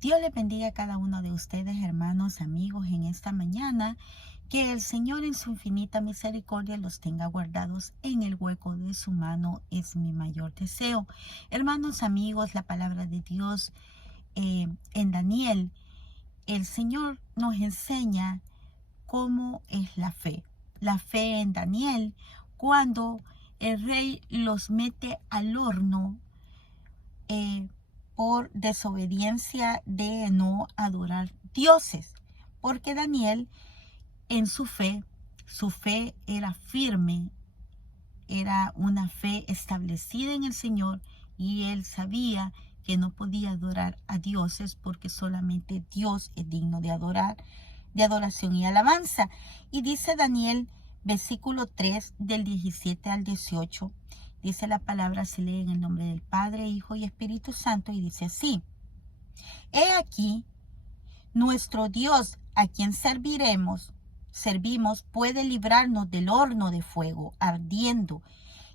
Dios les bendiga a cada uno de ustedes, hermanos, amigos, en esta mañana. Que el Señor en su infinita misericordia los tenga guardados en el hueco de su mano es mi mayor deseo. Hermanos, amigos, la palabra de Dios en Daniel, el Señor nos enseña cómo es la fe. La fe en Daniel, cuando el rey los mete al horno por desobediencia de no adorar dioses. Porque Daniel, en su fe era firme, era una fe establecida en el Señor, y él sabía que no podía adorar a dioses porque solamente Dios es digno de adoración y alabanza. Y dice Daniel, versículo 3 del 17 al 18, dice la palabra, se lee en el nombre del Padre, Hijo y Espíritu Santo, y dice así: He aquí, nuestro Dios, a quien servimos, puede librarnos del horno de fuego ardiendo,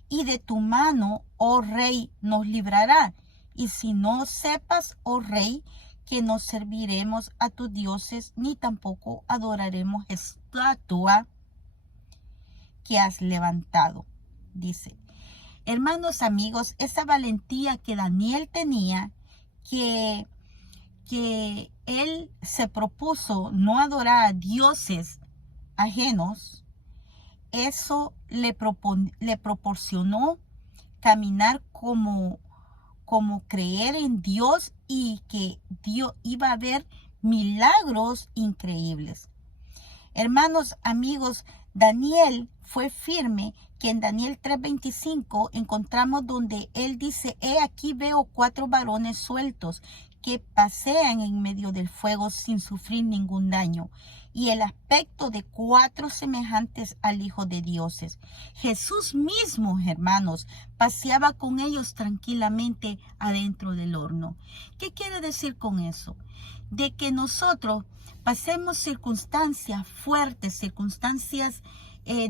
y de tu mano, oh rey, nos librará. Y si no sepas, oh rey, que no serviremos a tus dioses, ni tampoco adoraremos estatua que has levantado. Dice, hermanos, amigos, esa valentía que Daniel tenía, que él se propuso no adorar a dioses ajenos, eso le proporcionó caminar como creer en Dios, y que Dios iba a ver milagros increíbles. Hermanos, amigos, Daniel fue firme, que en Daniel 3:25 encontramos donde él dice: He aquí veo 4 varones sueltos que pasean en medio del fuego sin sufrir ningún daño, y el aspecto de 4 semejantes al Hijo de Dioses. Jesús mismo, hermanos, paseaba con ellos tranquilamente adentro del horno. ¿Qué quiere decir con eso? De que nosotros pasemos circunstancias fuertes, circunstancias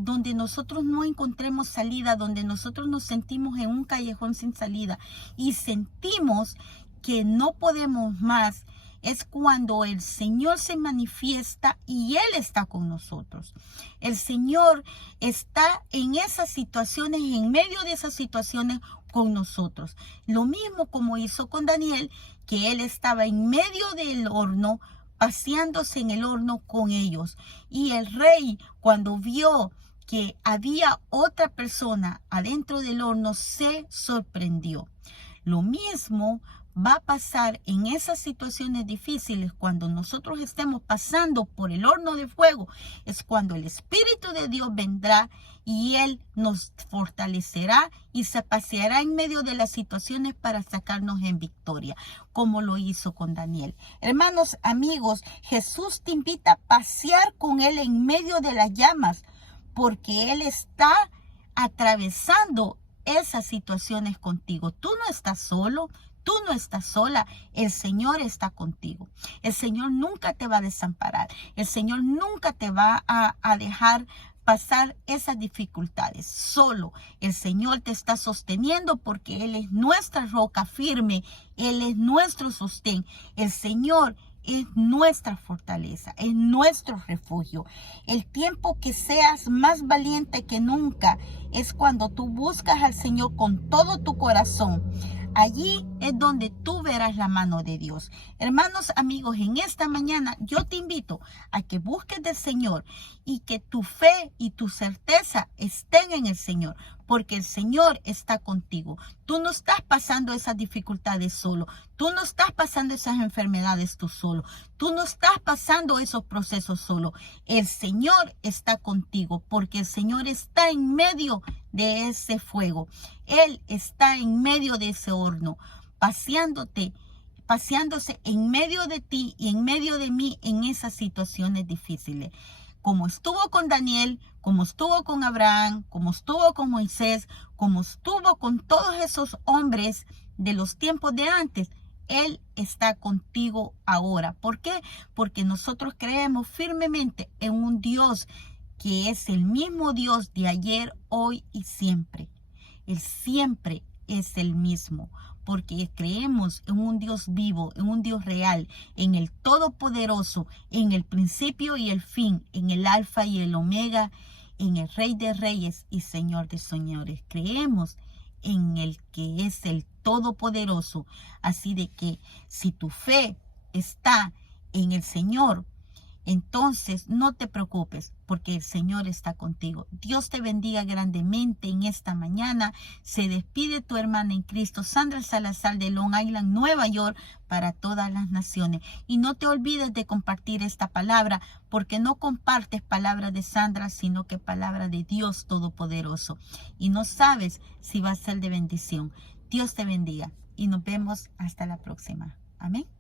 donde nosotros no encontremos salida, donde nosotros nos sentimos en un callejón sin salida y sentimos que no podemos más, es cuando el Señor se manifiesta y Él está con nosotros. El Señor está en esas situaciones, en medio de esas situaciones con nosotros. Lo mismo como hizo con Daniel, que él estaba en medio del horno, paseándose en el horno con ellos. Y el rey, cuando vio que había otra persona adentro del horno, se sorprendió. Lo mismo va a pasar en esas situaciones difíciles. Cuando nosotros estemos pasando por el horno de fuego, es cuando el Espíritu de Dios vendrá y Él nos fortalecerá y se paseará en medio de las situaciones para sacarnos en victoria, como lo hizo con Daniel. Hermanos, amigos, Jesús te invita a pasear con Él en medio de las llamas, porque Él está atravesando esas situaciones contigo. Tú no estás solo. Tú no estás sola, el Señor está contigo. El Señor nunca te va a desamparar. El Señor nunca te va a dejar pasar esas dificultades solo. El Señor te está sosteniendo porque Él es nuestra roca firme. Él es nuestro sostén. El Señor es nuestra fortaleza, es nuestro refugio. El tiempo que seas más valiente que nunca es cuando tú buscas al Señor con todo tu corazón. Allí es donde tú verás la mano de Dios. Hermanos, amigos, en esta mañana yo te invito a que busques del Señor y que tu fe y tu certeza estén en el Señor, porque el Señor está contigo. Tú no estás pasando esas dificultades solo. Tú no estás pasando esas enfermedades tú solo. Tú no estás pasando esos procesos solo. El Señor está contigo, porque el Señor está en medio de ese fuego. Él está en medio de ese horno, paseándose en medio de ti y en medio de mí en esas situaciones difíciles. Como estuvo con Daniel, como estuvo con Abraham, como estuvo con Moisés, como estuvo con todos esos hombres de los tiempos de antes, Él está contigo ahora. ¿Por qué? Porque nosotros creemos firmemente en un Dios que es el mismo Dios de ayer, hoy y siempre. Él siempre es el mismo. porque creemos en un Dios vivo, en un Dios real, en el Todopoderoso, en el principio y el fin, en el Alfa y el Omega, en el Rey de Reyes y Señor de Señores. Creemos en el que es el Todopoderoso. Así de que si tu fe está en el Señor, entonces no te preocupes porque el Señor está contigo. Dios te bendiga grandemente en esta mañana. Se despide tu hermana en Cristo, Sandra Salazar de Long Island, Nueva York, para todas las naciones. Y no te olvides de compartir esta palabra, porque no compartes palabra de Sandra, sino que palabra de Dios Todopoderoso. Y no sabes si va a ser de bendición. Dios te bendiga y nos vemos hasta la próxima. Amén.